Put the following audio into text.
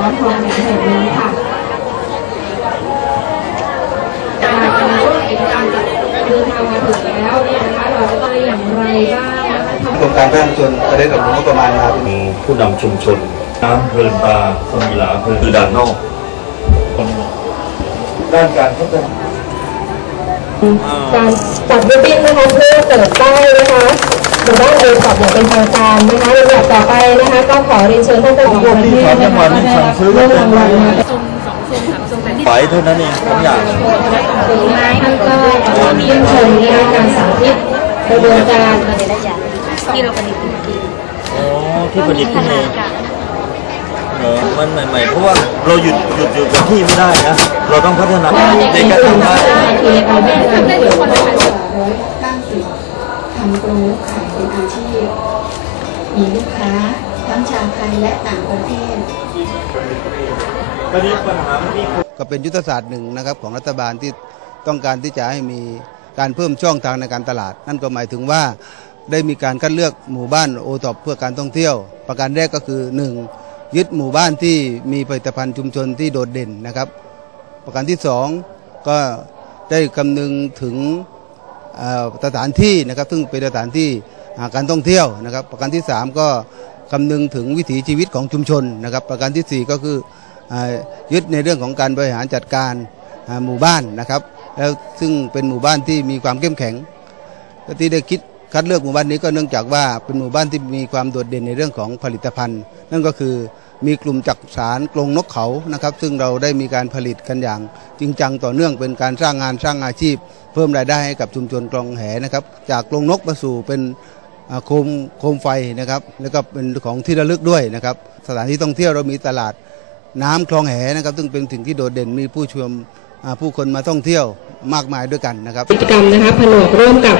วัดคลองแหแห่งนี้ค่ะการกำลังกิจกรรมจะเดินทางมาถึงแล้วเนี่ยนะคะเราจะต้องอย่างไรบ้างนะคะโครงการพัฒนาชุมชนก็ได้ระบุงบประมาณมาเป็นมีผู้นำชุมชนน้ำเพลินตาสมิลาเพลินคือด่านนอกด้านการพัฒนาการจัดริบบิ้นนะคะเพื่อเปิดป้ายนะคะ หรือว่าเอสอบอย่างเป็นทางการนะคะลำดับต่อไปนะคะก็ขอเรียนเชิญท่านเจ้าของประเทศนะคะได้รับเรื่องรางวัลมาไปเท่านั้นเองสองอย่างถือไม้ท่านก็จะยื่นชมนะคะการสาธิตกระบวนการที่เราผลิตขึ้นมาเองอ๋อที่ผลิตขึ้นเองเออมันใหม่ๆเพราะว่าเราหยุดหยุดอยู่กับที่ไม่ได้นะ เราต้องพัฒนาในการทำงาน ทำโปรขายเป็นอาชีพ มีลูกค้าทั้งชาวไทยและต่างประเทศก็เป็นยุทธศาสตร์หนึ่งนะครับของรัฐบาลที่ต้องการที่จะให้มีการเพิ่มช่องทางในการตลาด นั่นก็หมายถึงว่าได้มีการคัดเลือกหมู่บ้านโอท็อปเพื่อการท่องเที่ยว ประการแรกก็คือ 1. ยึดหมู่บ้านที่มีผลิตภัณฑ์ชุมชนที่โดดเด่นนะครับ ประการที่สองก็ได้คำนึงถึง สถานที่นะครับซึ่งเป็นสถานที่การท่องเที่ยวนะครับ ประการที่สามก็คำนึงถึงวิถีชีวิตของชุมชนนะครับ ประการที่สี่ก็คืออยึดในเรื่องของการบริหารจัดการหมู่บ้านนะครับแล้วซึ่งเป็นหมู่บ้านที่มีความเข้มแข็งที่ได้คิดคัดเลือกหมู่บ้านนี้ก็เนื่องจากว่าเป็นหมู่บ้านที่มีความโดดเด่นในเรื่องของผลิตภัณฑ์ นั่นก็คือ มีกลุ่มจักสารกรงนกเขานะครับ ซึ่งเราได้มีการผลิตกันอย่าง จริงจังต่อเนื่องเป็นการสร้างงานสร้างอาชีพ เพิ่มรายได้ให้กับชุมชนกลองแหนะครับ จากกรงนกมาสู่เป็นโคมโคมไฟนะครับ แล้วก็เป็นของที่ระลึกด้วยนะครับ สถานที่ท่องเที่ยวเรามีตลาดน้ำคลองแหนะครับ ซึ่งเป็นสิ่งที่โดดเด่นมีผู้ชมผู้คนมาท่องเที่ยวมากมายด้วยกันนะครับกิจกรรมนะคะผนวกร่วมกับ